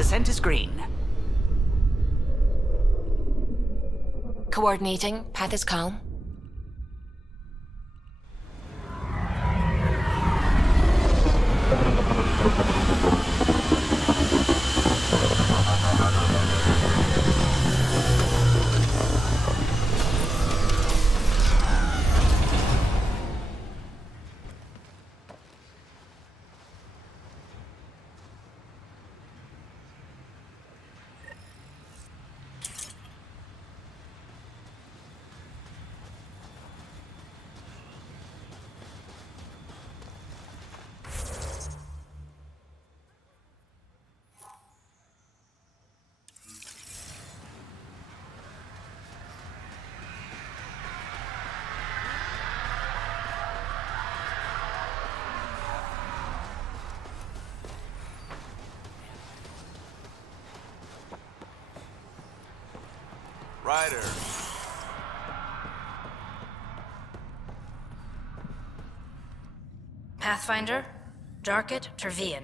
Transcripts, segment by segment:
Descent is green. Coordinating. Path is calm. Ryder. Pathfinder? Darket, Tervian.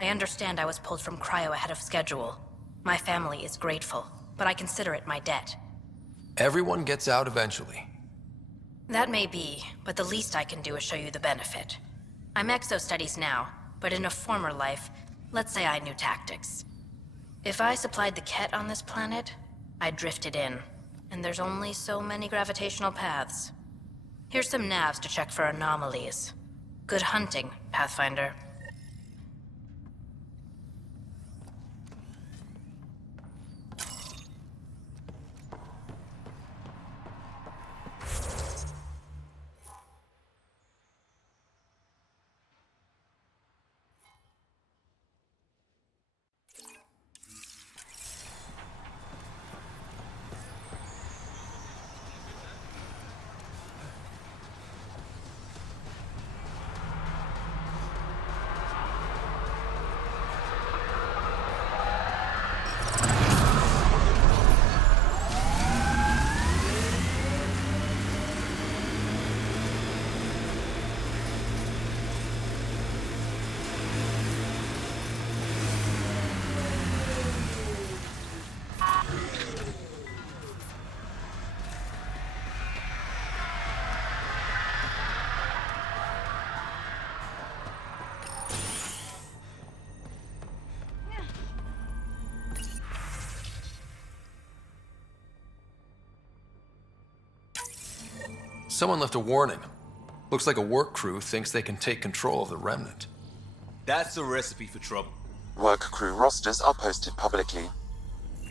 I understand I was pulled from cryo ahead of schedule. My family is grateful, but I consider it my debt. Everyone gets out eventually. That may be, but the least I can do is show you the benefit. I'm exo-studies now, but in a former life, let's say I knew tactics. If I supplied the Ket on this planet, I drifted in, and there's only so many gravitational paths. Here's some navs to check for anomalies. Good hunting, Pathfinder. Someone left a warning. Looks like a work crew thinks they can take control of the remnant. That's a recipe for trouble. Work crew rosters are posted publicly.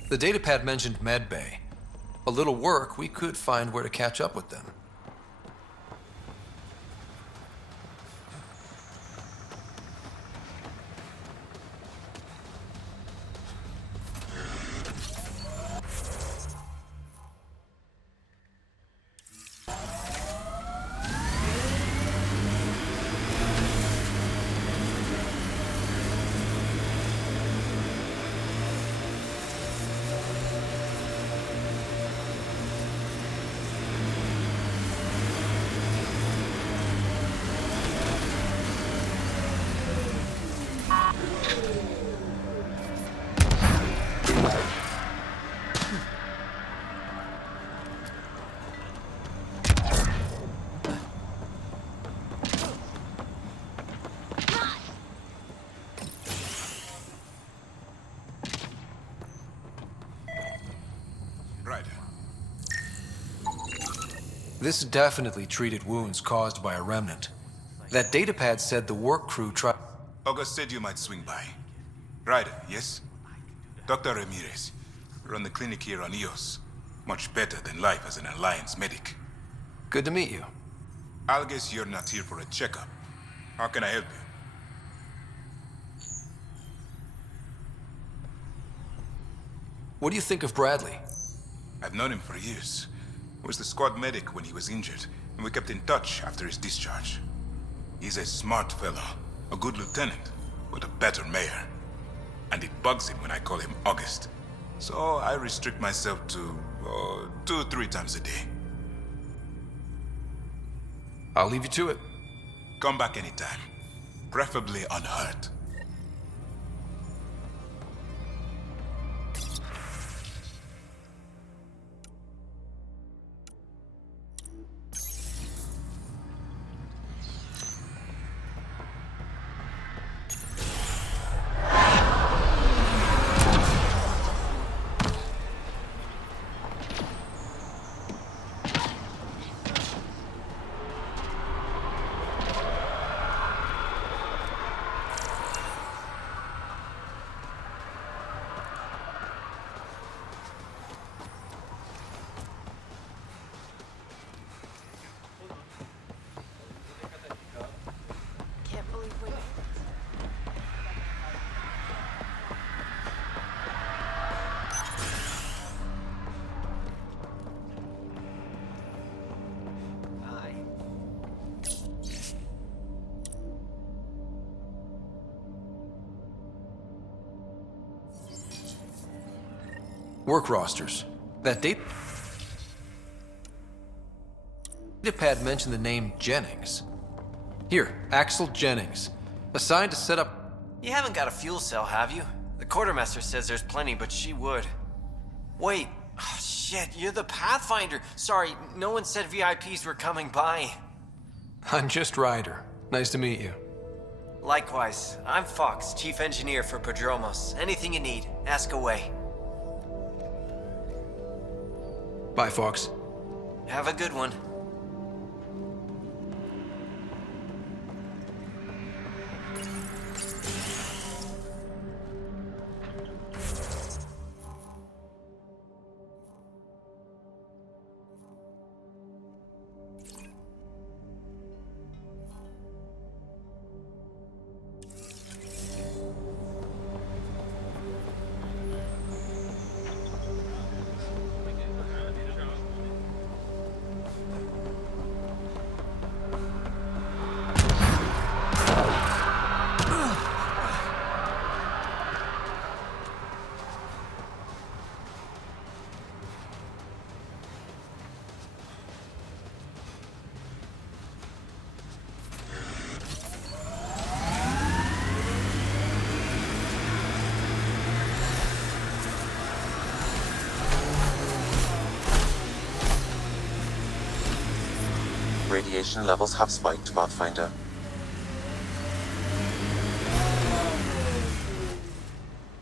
The datapad mentioned medbay. A little work, we could find where to catch up with them. This definitely treated wounds caused by a remnant. That datapad said the work crew tried... August said you might swing by. Ryder, yes? Dr. Ramirez. Run the clinic here on Eos. Much better than life as an Alliance medic. Good to meet you. I'll guess you're not here for a checkup. How can I help you? What do you think of Bradley? I've known him for years. Was the squad medic when he was injured, and we kept in touch after his discharge. He's a smart fellow, a good lieutenant, but a better mayor. And it bugs him when I call him August. So I restrict myself to 2 or 3 times a day. I'll leave you to it. Come back anytime, preferably unhurt. Work rosters. That datapad mentioned the name Jennings. Here, Axel Jennings. Assigned to set up... You haven't got a fuel cell, have you? The quartermaster says there's plenty, but she would. Wait. Oh, shit, you're the Pathfinder. Sorry, no one said VIPs were coming by. I'm just Ryder. Nice to meet you. Likewise. I'm Fox, chief engineer for Prodromos. Anything you need, ask away. Bye, Fox. Have a good one. Radiation levels have spiked, Pathfinder.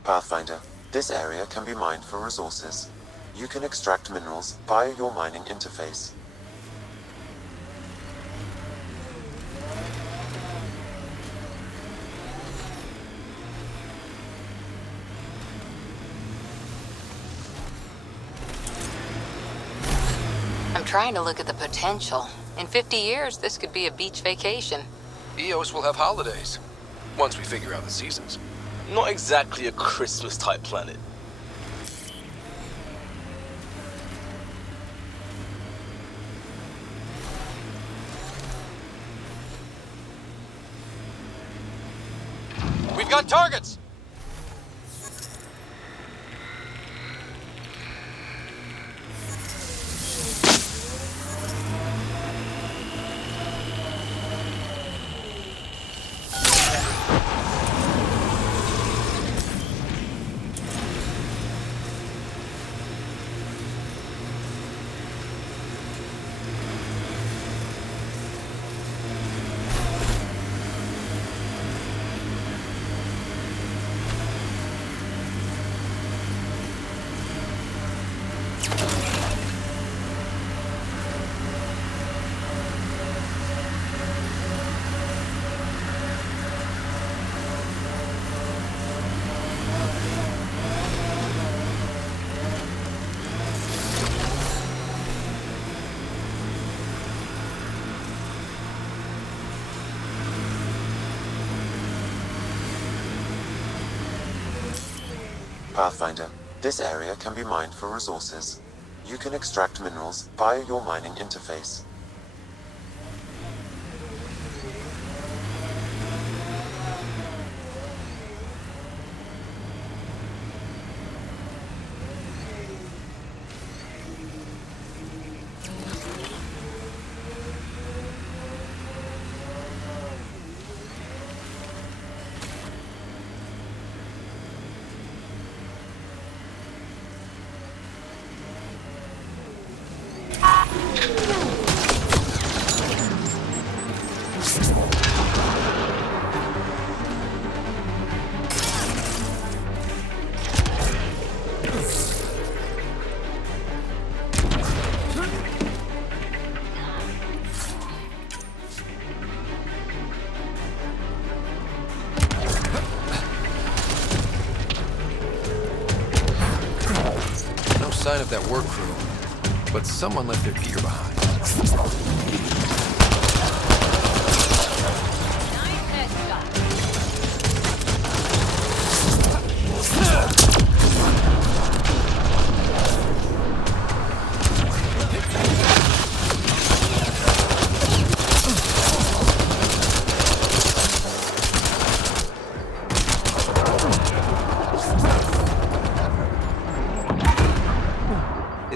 Pathfinder, this area can be mined for resources. You can extract minerals via your mining interface. I'm trying to look at the potential. In 50 years, this could be a beach vacation. EOS will have holidays. Once we figure out the seasons. Not exactly a Christmas-type planet. We've got targets! Pathfinder, this area can be mined for resources. You can extract minerals via your mining interface. Sign of that work crew, but someone left their gear behind.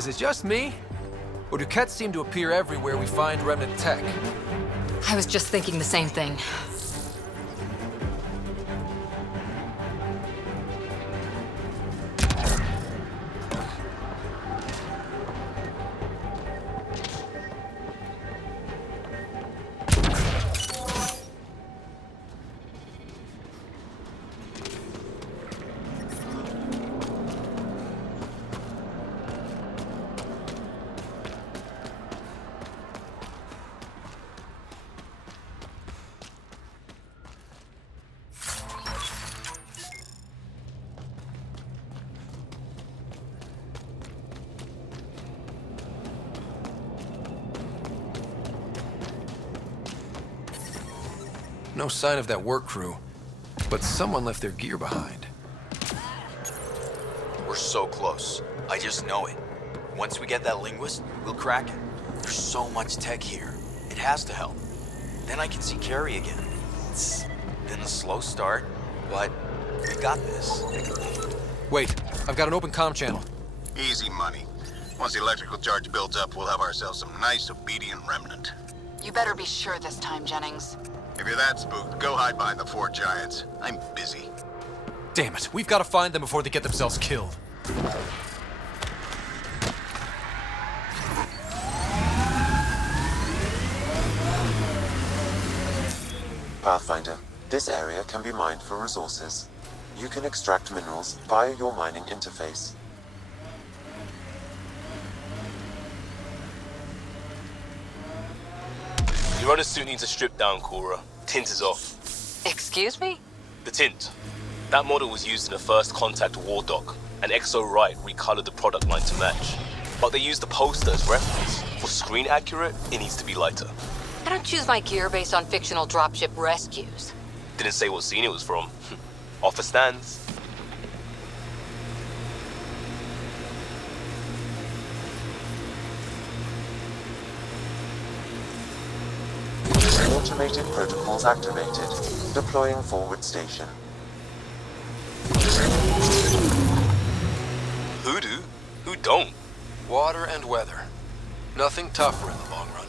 Is it just me? Or do Kets seem to appear everywhere we find remnant tech? I was just thinking the same thing. No sign of that work crew, but someone left their gear behind. We're so close. I just know it. Once we get that linguist, we'll crack it. There's so much tech here. It has to help. Then I can see Carrie again. It's been a slow start, but we got this. Wait, I've got an open comm channel. Easy money. Once the electrical charge builds up, we'll have ourselves some nice, obedient remnant. You better be sure this time, Jennings. If you're that spooked, go hide behind the four giants. I'm busy. Damn it, we've got to find them before they get themselves killed. Pathfinder, this area can be mined for resources. You can extract minerals via your mining interface. Your runner suit needs a strip down, Cora. Tint is off. Excuse me? The tint. That model was used in the first Contact War Doc, and Exo Wright recolored the product line to match. But they used the poster as reference. For screen accurate, it needs to be lighter. I don't choose my gear based on fictional dropship rescues. Didn't say what scene it was from. Offer stands. Automated protocols activated. Deploying forward station. Who do? Who don't? Water and weather. Nothing tougher in the long run.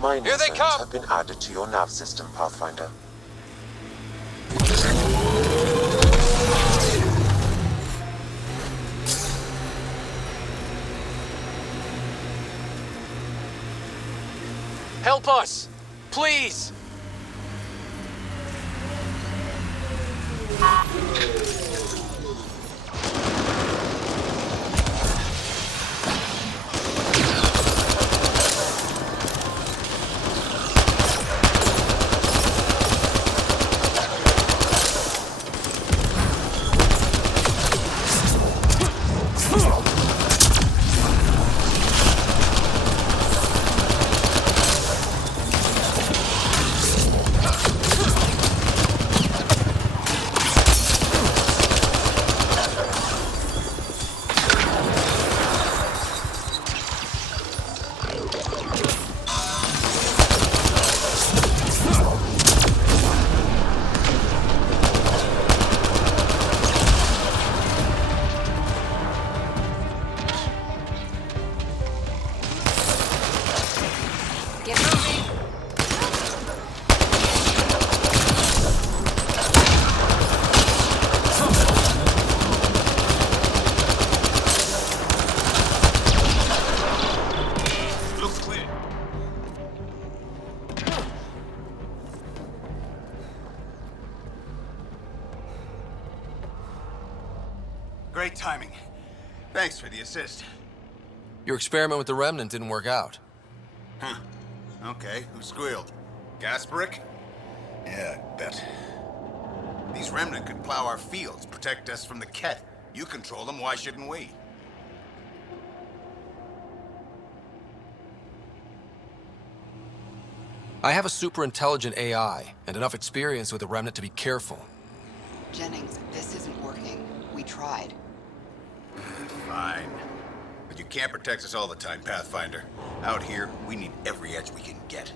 Mining Here they zones come! have been added to your nav system, Pathfinder. Help us! Please! Great timing. Thanks for the assist. Your experiment with the remnant didn't work out. Huh. Okay, who squealed? Gasparic? Yeah, I bet. These remnant could plow our fields, protect us from the Ket. You control them, why shouldn't we? I have a super intelligent AI and enough experience with the remnant to be careful. Jennings, this isn't working. We tried. Fine. But you can't protect us all the time, Pathfinder. Out here, we need every edge we can get.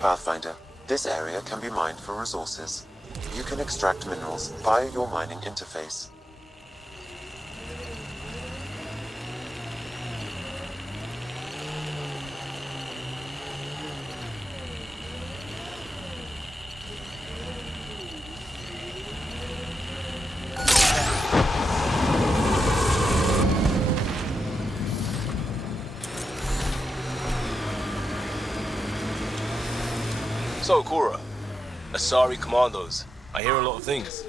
Pathfinder, this area can be mined for resources. You can extract minerals via your mining interface. So, Cora, Asari Commandos. I hear a lot of things.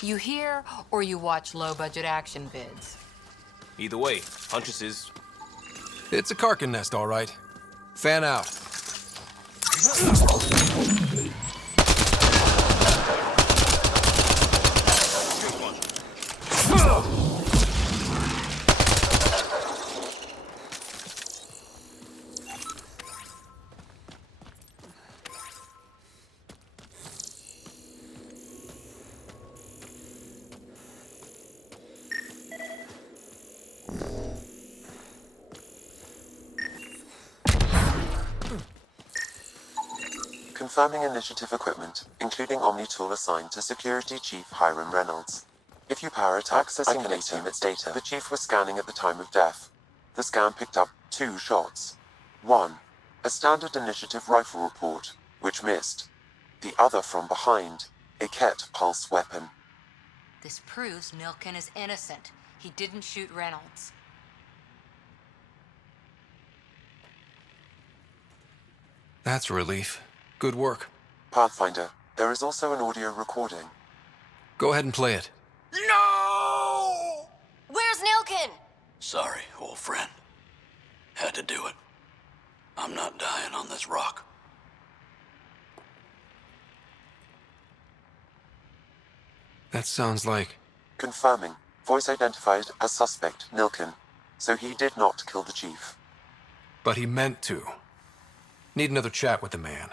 You hear or you watch low-budget action vids? Either way, Huntresses. It's a Karkin nest, all right. Fan out. Confirming initiative equipment, including Omni-tool assigned to Security Chief Hiram Reynolds. If you power it up, accessing its data. The Chief was scanning at the time of death. The scan picked up 2 shots. One, a standard initiative rifle report, which missed. The other from behind, a Ket pulse weapon. This proves Nilkin is innocent. He didn't shoot Reynolds. That's a relief. Good work. Pathfinder, there is also an audio recording. Go ahead and play it. No! Where's Nilkin? Sorry, old friend. Had to do it. I'm not dying on this rock. That sounds like... Confirming. Voice identified as suspect, Nilkin. So he did not kill the Chief. But he meant to. Need another chat with the man.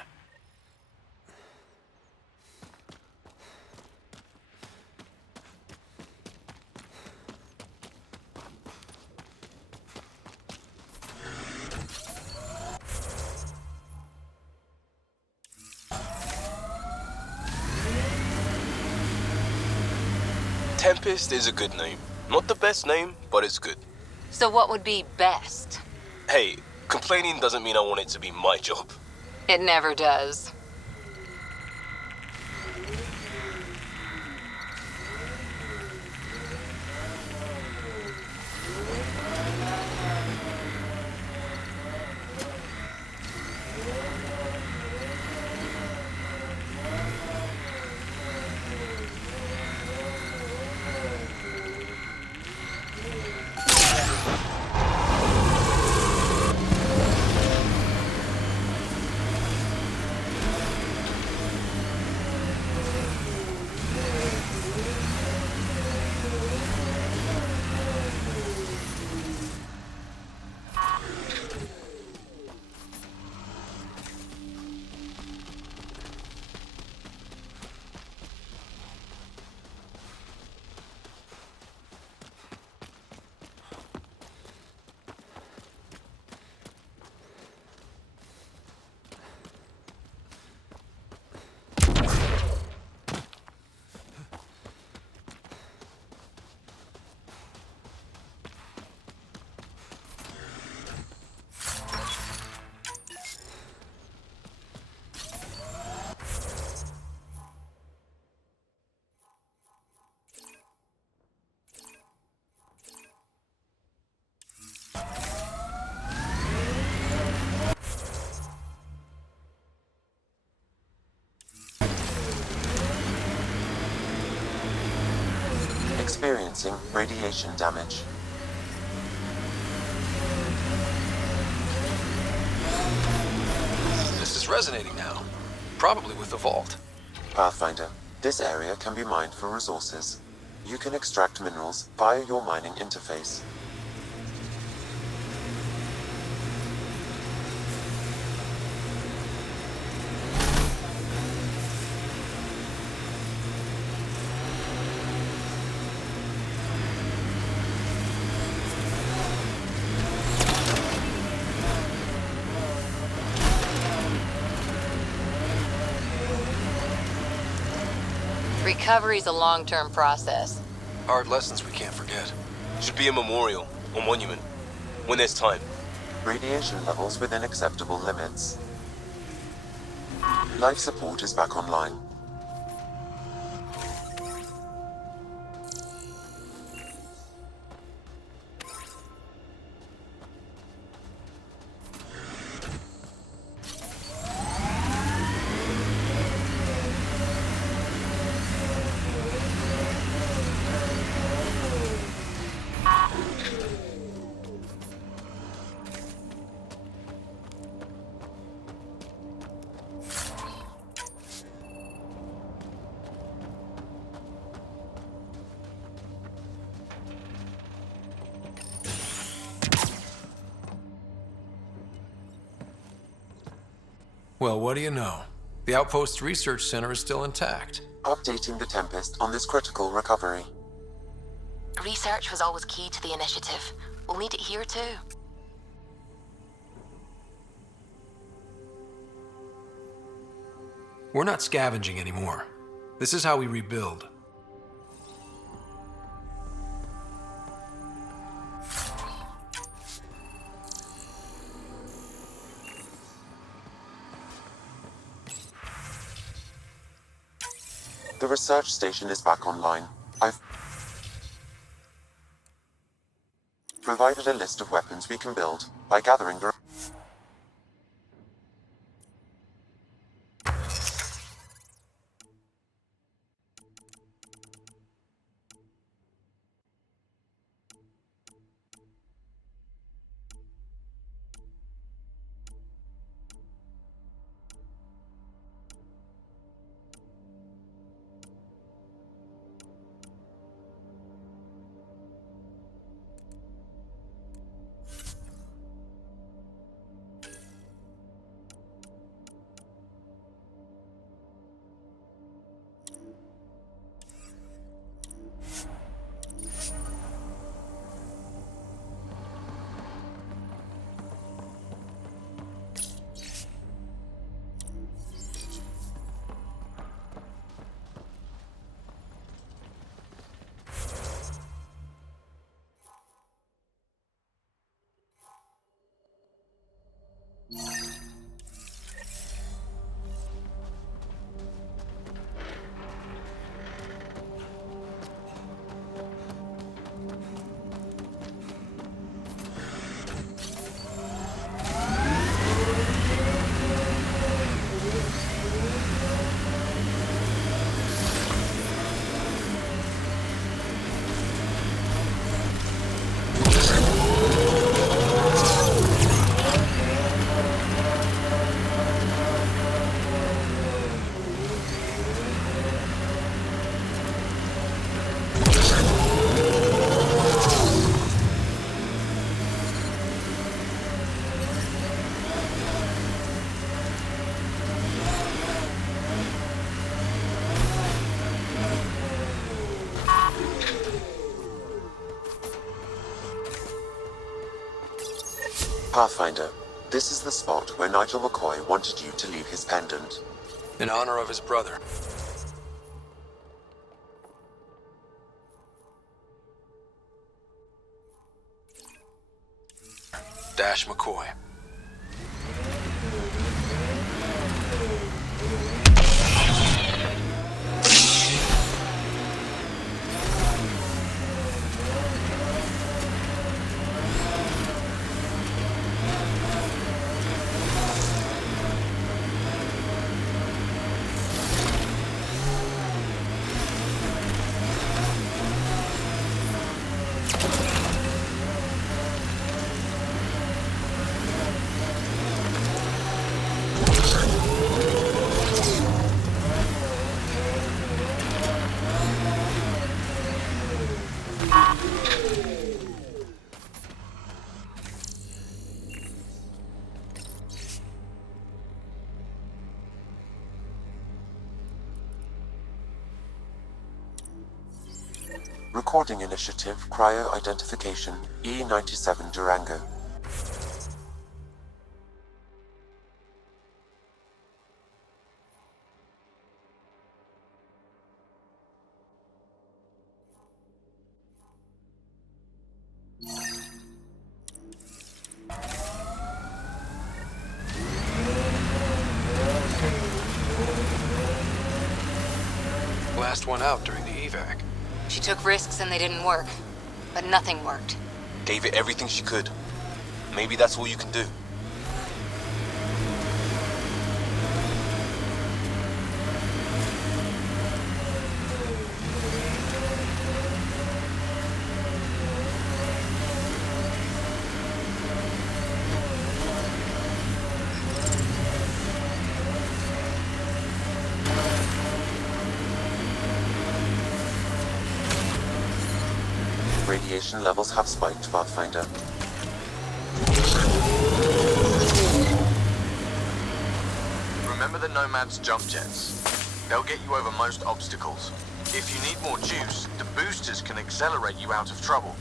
Tempest is a good name. Not the best name, but it's good. So what would be best? Hey, complaining doesn't mean I want it to be my job. It never does. Experiencing radiation damage. This is resonating now. Probably with the vault. Pathfinder, this area can be mined for resources. You can extract minerals via your mining interface. Recovery's a long-term process. Hard lessons we can't forget. Should be a memorial or monument when there's time. Radiation levels within acceptable limits. Life support is back online. Well, what do you know? The Outpost's research center is still intact. Updating the Tempest on this critical recovery. Research was always key to the initiative. We'll need it here too. We're not scavenging anymore. This is how we rebuild. The research station is back online. I've provided a list of weapons we can build by gathering the Pathfinder. This is the spot where Nigel McCoy wanted you to leave his pendant. In honor of his brother. Dash McCoy. Recording Initiative Cryo Identification E97 Durango. almost went out during the evac. She took risks and they didn't work. But nothing worked. Gave it everything she could. Maybe that's all you can do. Radiation levels have spiked, Pathfinder. Remember the Nomad's jump jets? They'll get you over most obstacles. If you need more juice, the boosters can accelerate you out of trouble.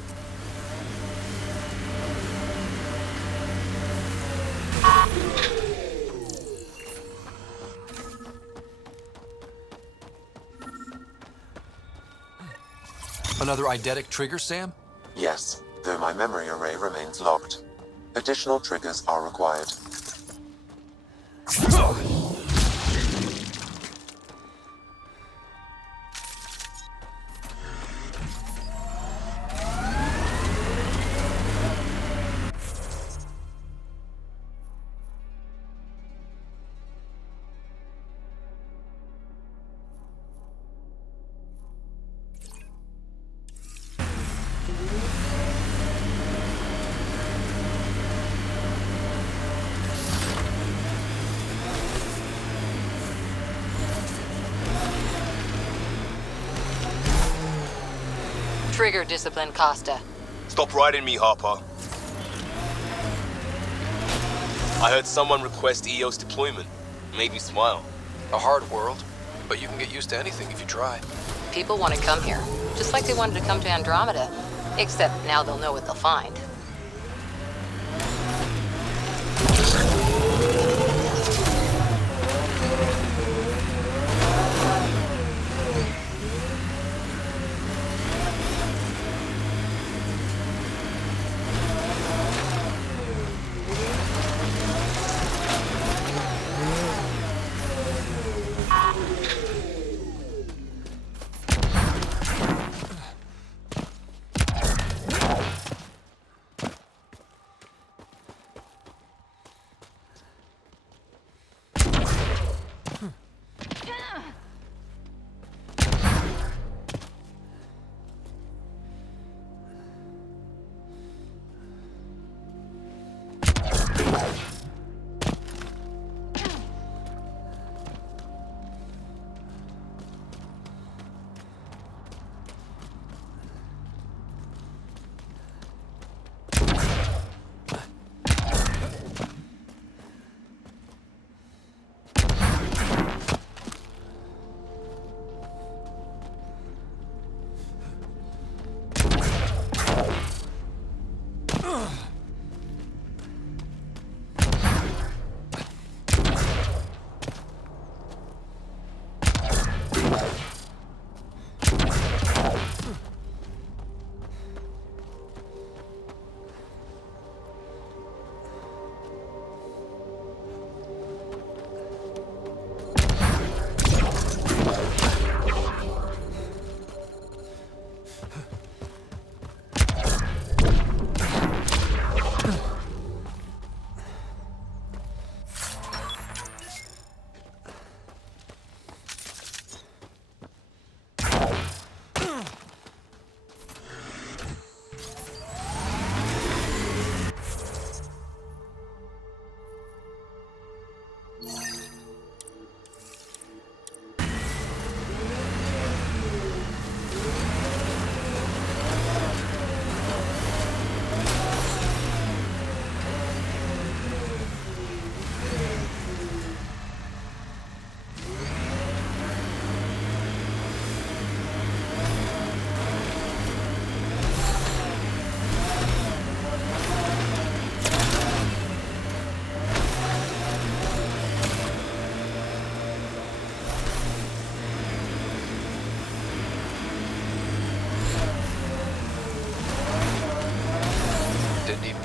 Another eidetic trigger, Sam? Yes, though my memory array remains locked. Additional triggers are required. Trigger discipline, Costa. Stop riding me, Harper. I heard someone request EOS deployment. Made me smile. A hard world, but you can get used to anything if you try. People want to come here, just like they wanted to come to Andromeda. Except now they'll know what they'll find.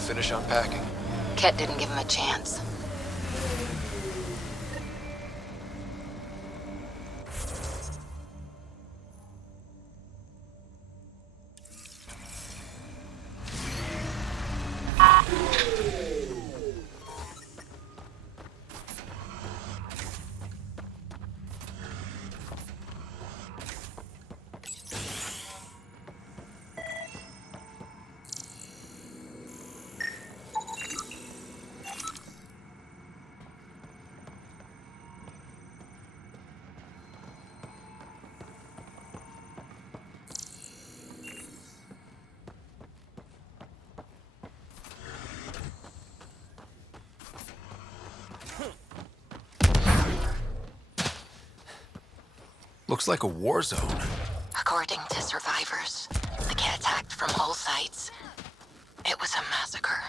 Finish unpacking. Ket didn't give him a chance. Looks like a war zone. According to survivors, the kett attacked from all sides. It was a massacre.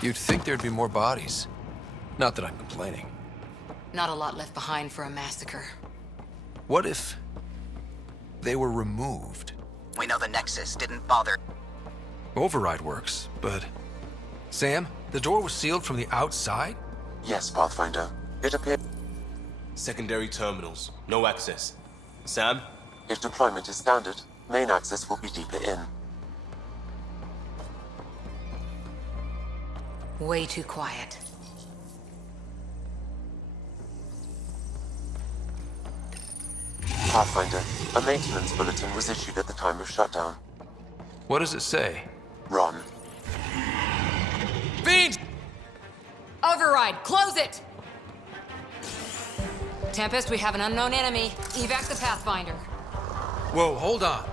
You'd think there'd be more bodies. Not that I'm complaining. Not a lot left behind for a massacre. What if they were removed? We know the Nexus didn't bother. Override works, but... Sam, the door was sealed from the outside? Yes, Pathfinder. It appears Secondary terminals, no access. Sam? if deployment is standard, main access will be deeper in. Way too quiet. Pathfinder, a maintenance bulletin was issued at the time of shutdown. What does it say? Run. Fiends! Override, close it! Tempest, we have an unknown enemy. Evac the Pathfinder. Whoa, hold on.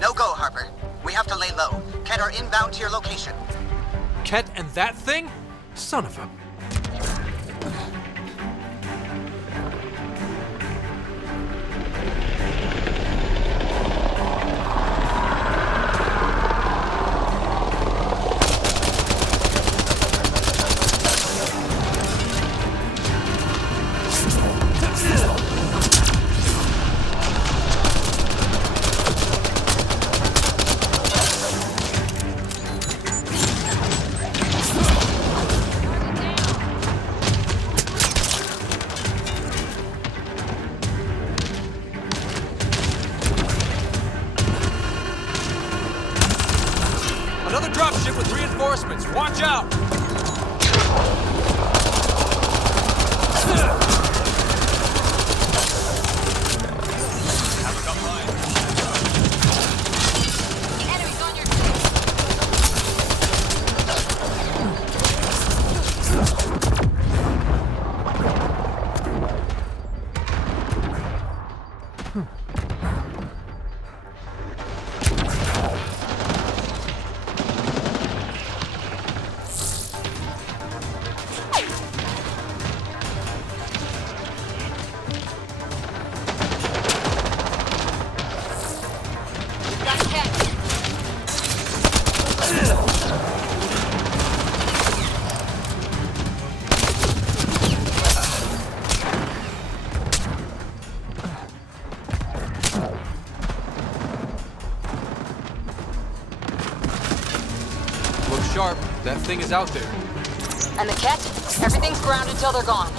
No go, Harper. We have to lay low. Kett are inbound to your location. Kett and that thing? Son of a... Another dropship with reinforcements. Watch out! Enemies on your tail. Got Kett. Look sharp. That thing is out there. And the Kett? Everything's grounded till they're gone.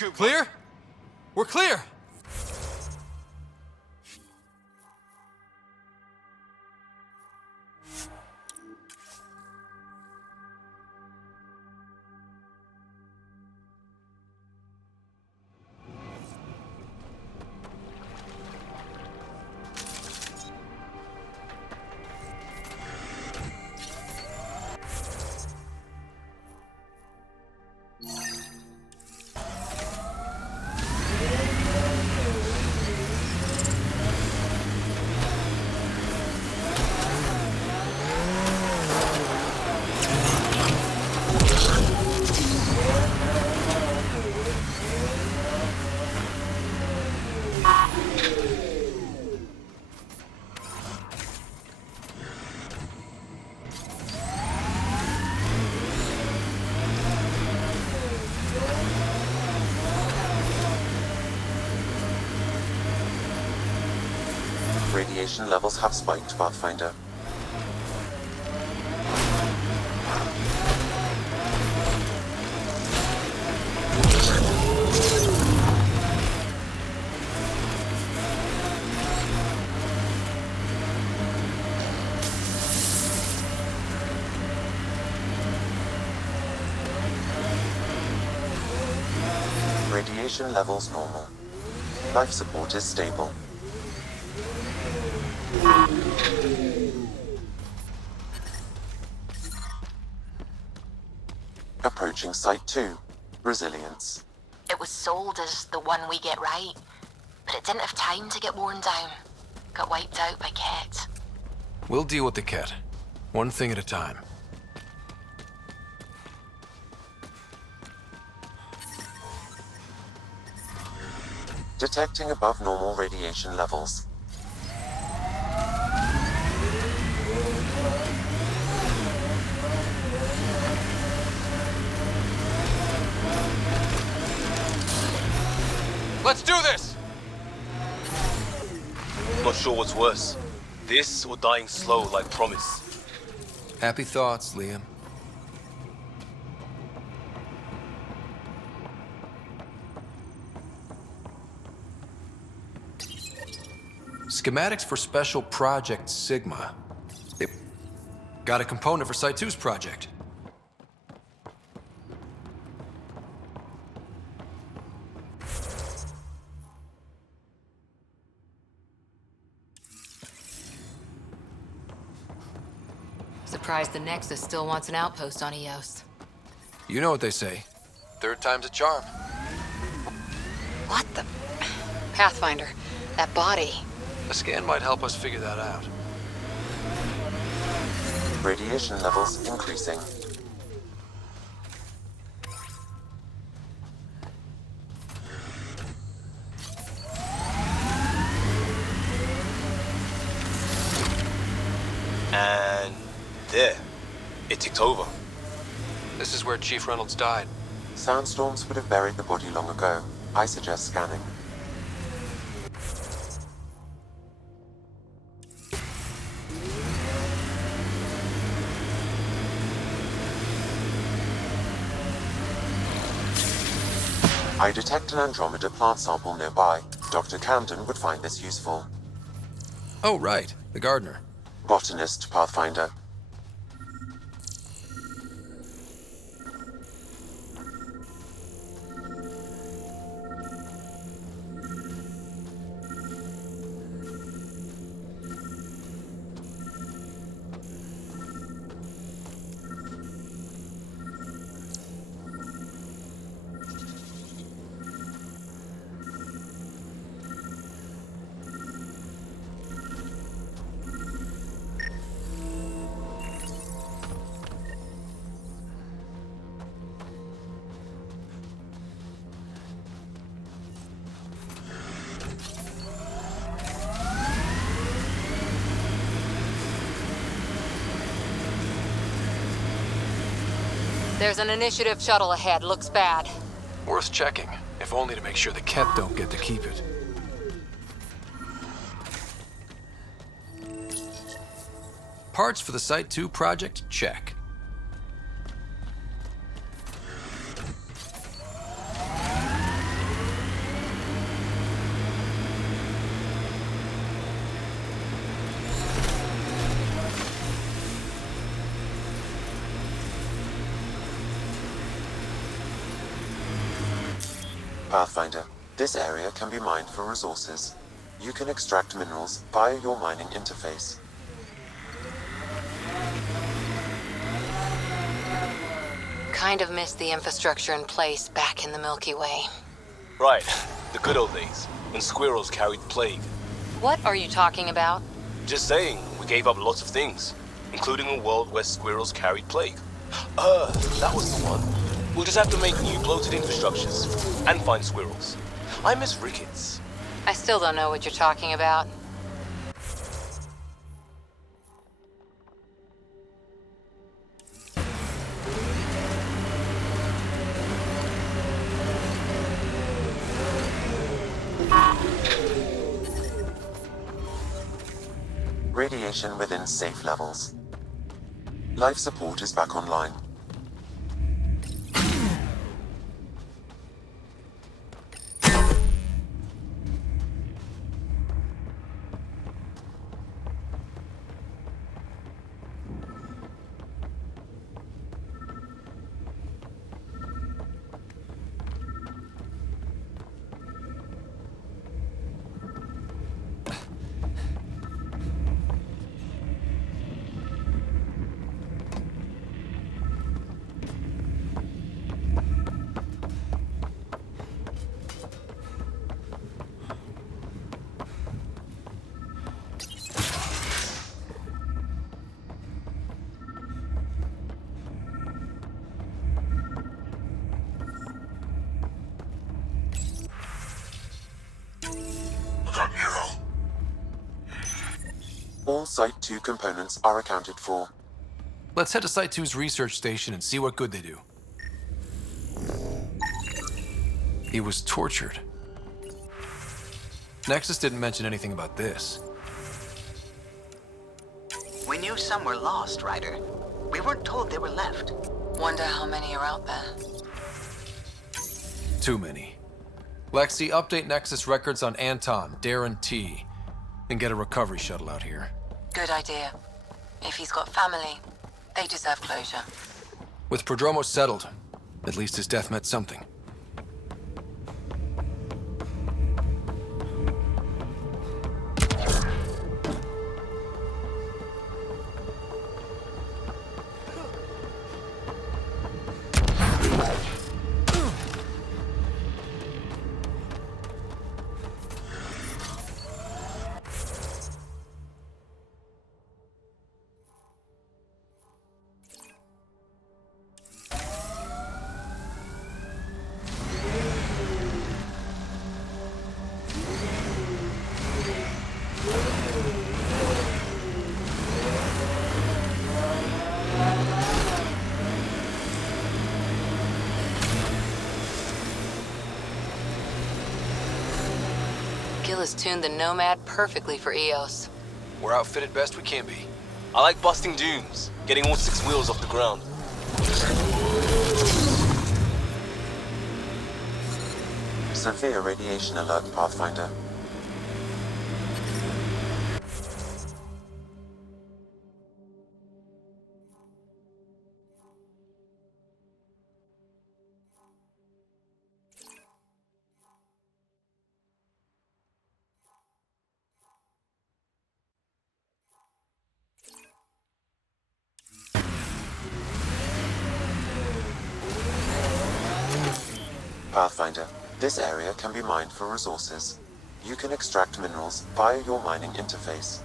Good. Clear? We're clear! Radiation levels have spiked, Pathfinder. Radiation levels normal. Life support is stable. Approaching Site 2. Resilience. It was sold as the one we get right, but it didn't have time to get worn down. Got wiped out by Ket. We'll deal with the Ket. One thing at a time. Detecting above normal radiation levels. Let's do this! Not sure what's worse. This or dying slow like promise. Happy thoughts, Liam. Schematics for Special Project Sigma. They got a component for Site 2's project. Surprised the Nexus still wants an outpost on Eos. You know what they say. Third time's a charm. What the... Pathfinder, that body. A scan might help us figure that out. Radiation levels increasing. And there, it ticked over. This is where Chief Reynolds died. Sandstorms would have buried the body long ago. I suggest scanning. I detect an Andromeda plant sample nearby. Dr. Camden would find this useful. Oh, right. The gardener. Botanist, Pathfinder. There's an initiative shuttle ahead. Looks bad. Worth checking, if only to make sure the Ket don't get to keep it. Parts for the Site 2 project? Check. Pathfinder, this area can be mined for resources. You can extract minerals via your mining interface. Kind of missed the infrastructure in place back in the Milky Way. Right, the good old days, when squirrels carried the plague. What are you talking about? Just saying, we gave up lots of things, including a world where squirrels carried plague. That was the one. We'll just have to make new bloated infrastructures, and find squirrels. I miss rickets. I still don't know what you're talking about. Radiation within safe levels. Life support is back online. All Site 2 components are accounted for. Let's head to Site 2's research station and see what good they do. He was tortured. Nexus didn't mention anything about this. We knew some were lost, Ryder. We weren't told they were left. Wonder how many are out there. Too many. Lexi, update Nexus records on Anton, Darren T, and get a recovery shuttle out here. Good idea. If he's got family, they deserve closure. With Prodromo settled, at least his death meant something. Gil has tuned the Nomad perfectly for EOS. We're outfitted best we can be. I like busting dunes, getting all 6 wheels off the ground. Severe radiation alert, Pathfinder. Pathfinder, this area can be mined for resources. You can extract minerals via your mining interface.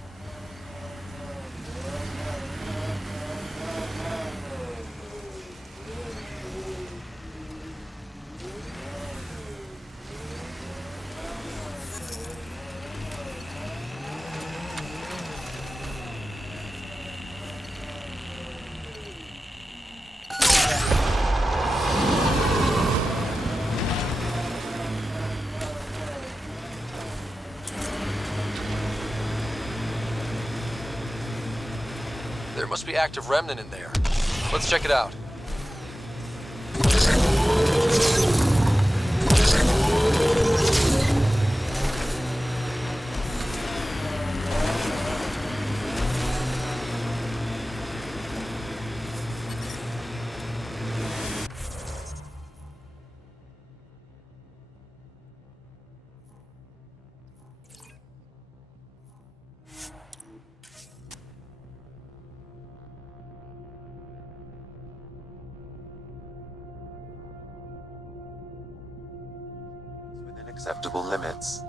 There must be active remnant in there. Let's check it out. within acceptable limits.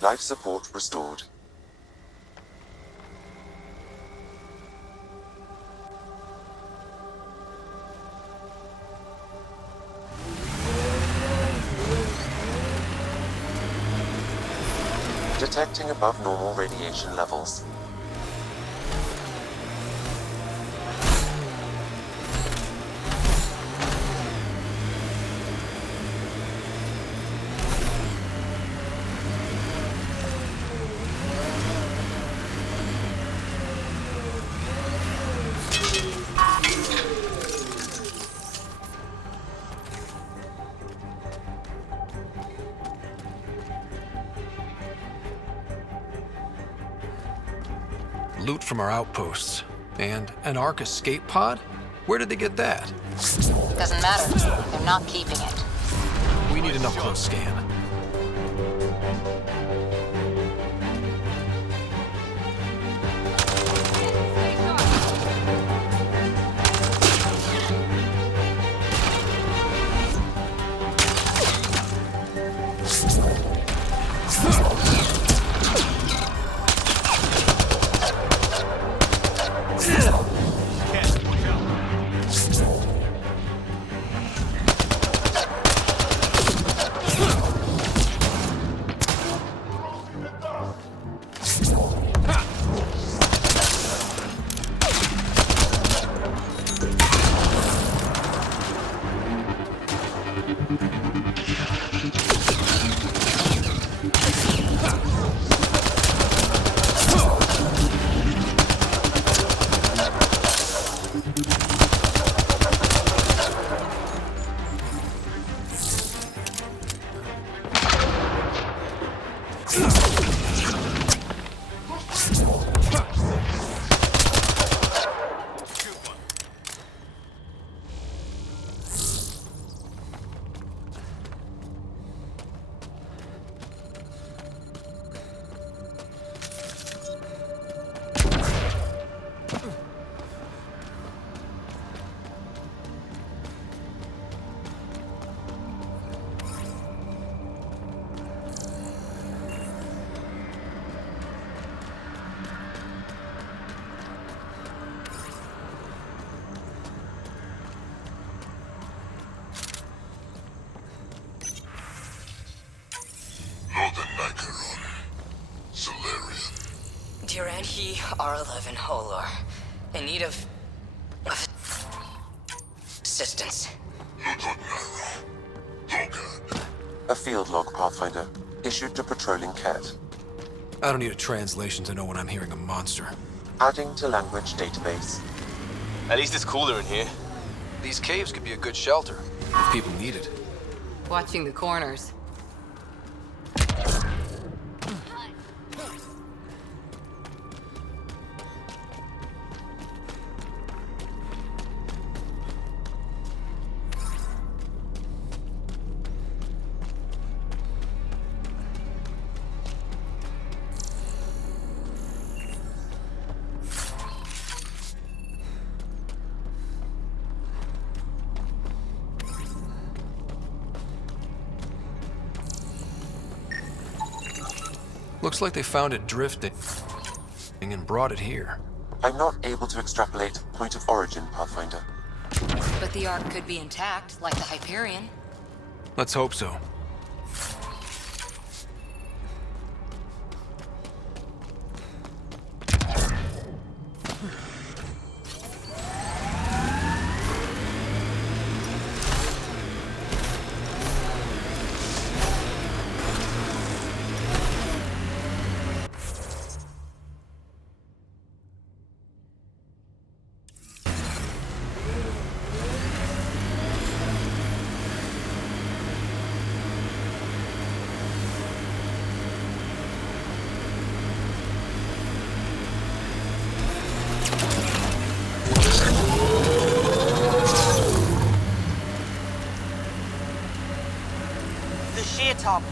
Life support restored. Detecting above normal radiation levels. Loot from our outposts. And an Ark escape pod? Where did they get that? Doesn't matter. They're not keeping it. We need an up-close scan. Duran he R11 Holor. In need of assistance. A field log, Pathfinder, issued to patrolling Ket. I don't need a translation to know when I'm hearing a monster. Adding to language database. At least it's cooler in here. These caves could be a good shelter, if people need it. Watching the corners. Looks like they found it drifting and brought it here. I'm not able to extrapolate point of origin, Pathfinder. But the Ark could be intact, like the Hyperion. Let's hope so. Top,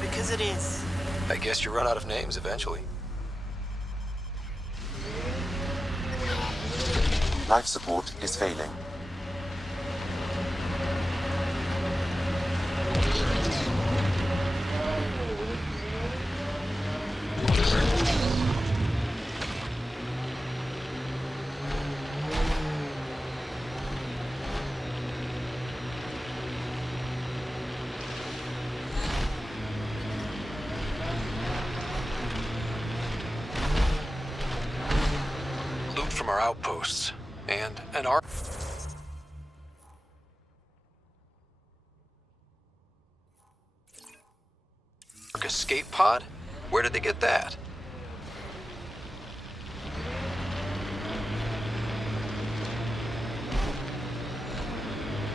because it is. I guess you run out of names eventually. Life support is failing. Loot from our outposts, and an arc escape pod? Where did they get that?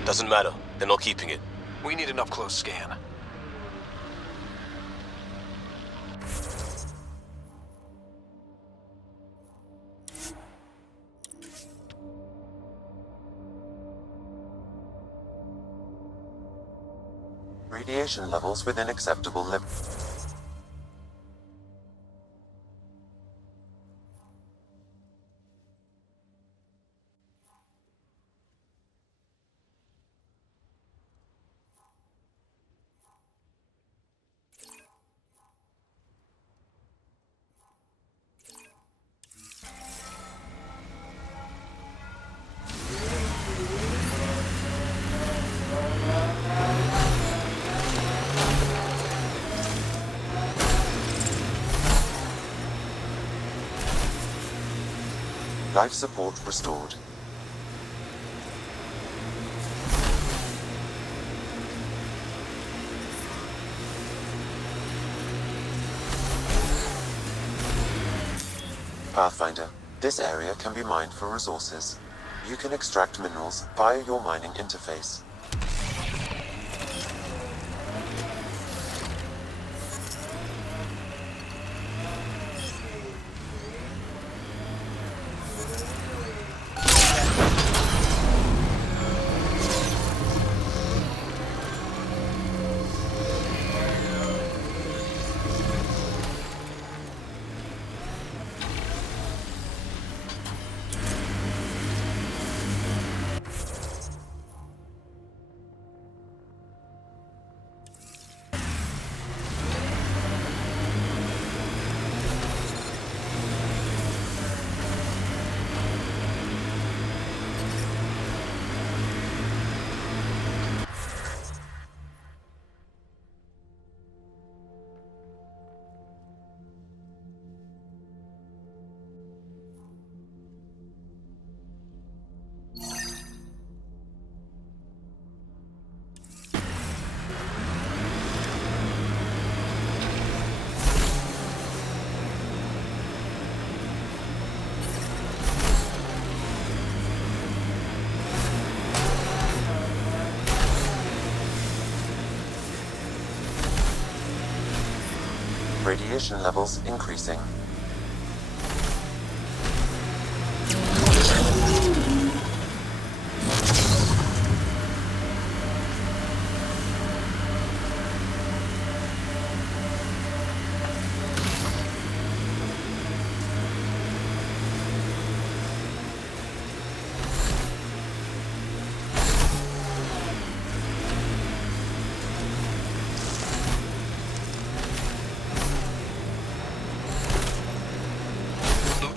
Doesn't matter. They're not keeping it. We need an up-close scan. Radiation levels within acceptable limits. Life support restored. Pathfinder, this area can be mined for resources. You can extract minerals via your mining interface. Radiation levels increasing.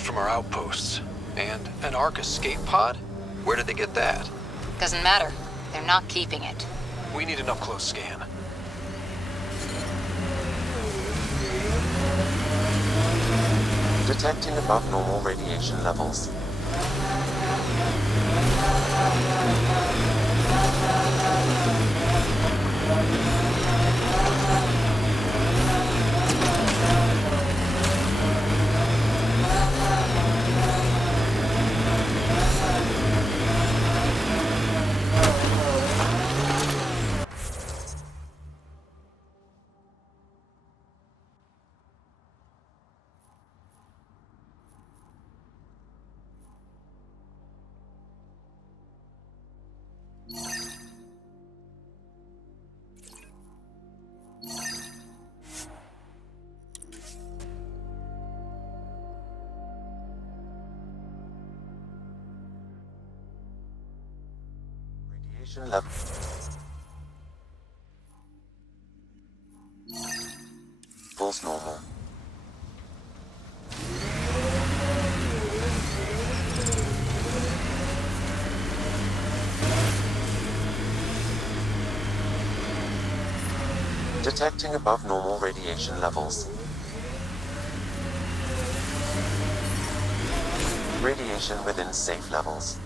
Our outposts, and an arc escape pod? Where did they get that? Doesn't matter. They're not keeping it. We need an up-close scan. Detecting above normal radiation levels. Radiation level. Levels normal. Detecting above normal radiation levels. Radiation within safe levels.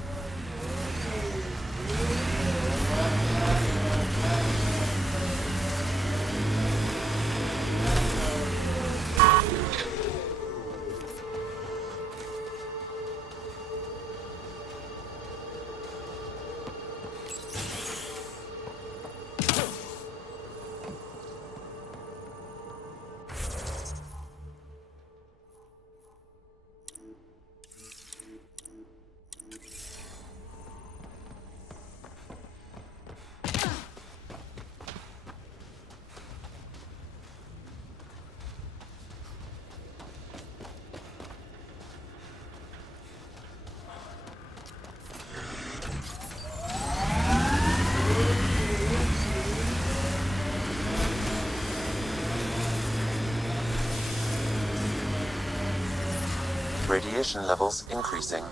Radiation levels increasing.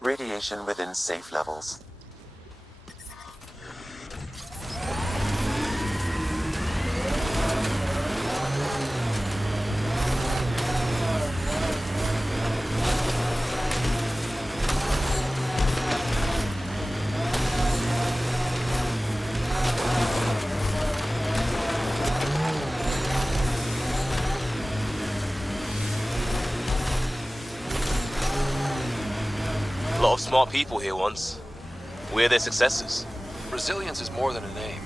Radiation within safe levels. A lot of smart people here once. We're their successors. Resilience is more than a name.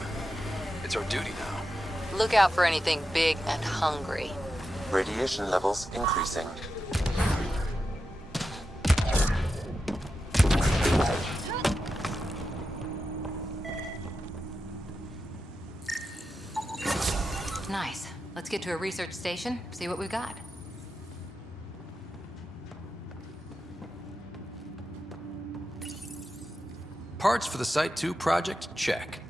It's our duty now. Look out for anything big and hungry. Radiation levels increasing. Nice. Let's get to a research station, see what we've got. Parts for the Site 2 project, check.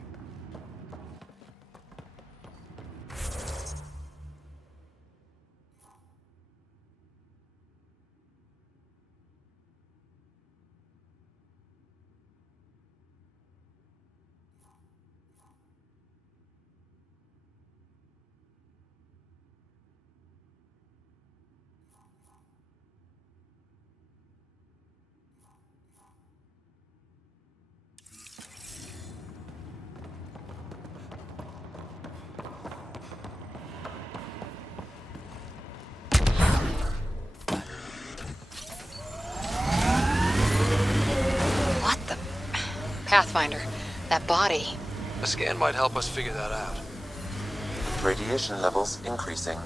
Pathfinder, that body. A scan might help us figure that out. Radiation levels increasing.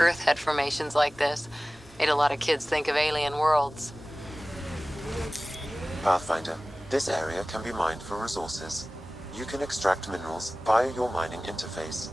Earth had formations like this. Made a lot of kids think of alien worlds. Pathfinder, this area can be mined for resources. You can extract minerals via your mining interface.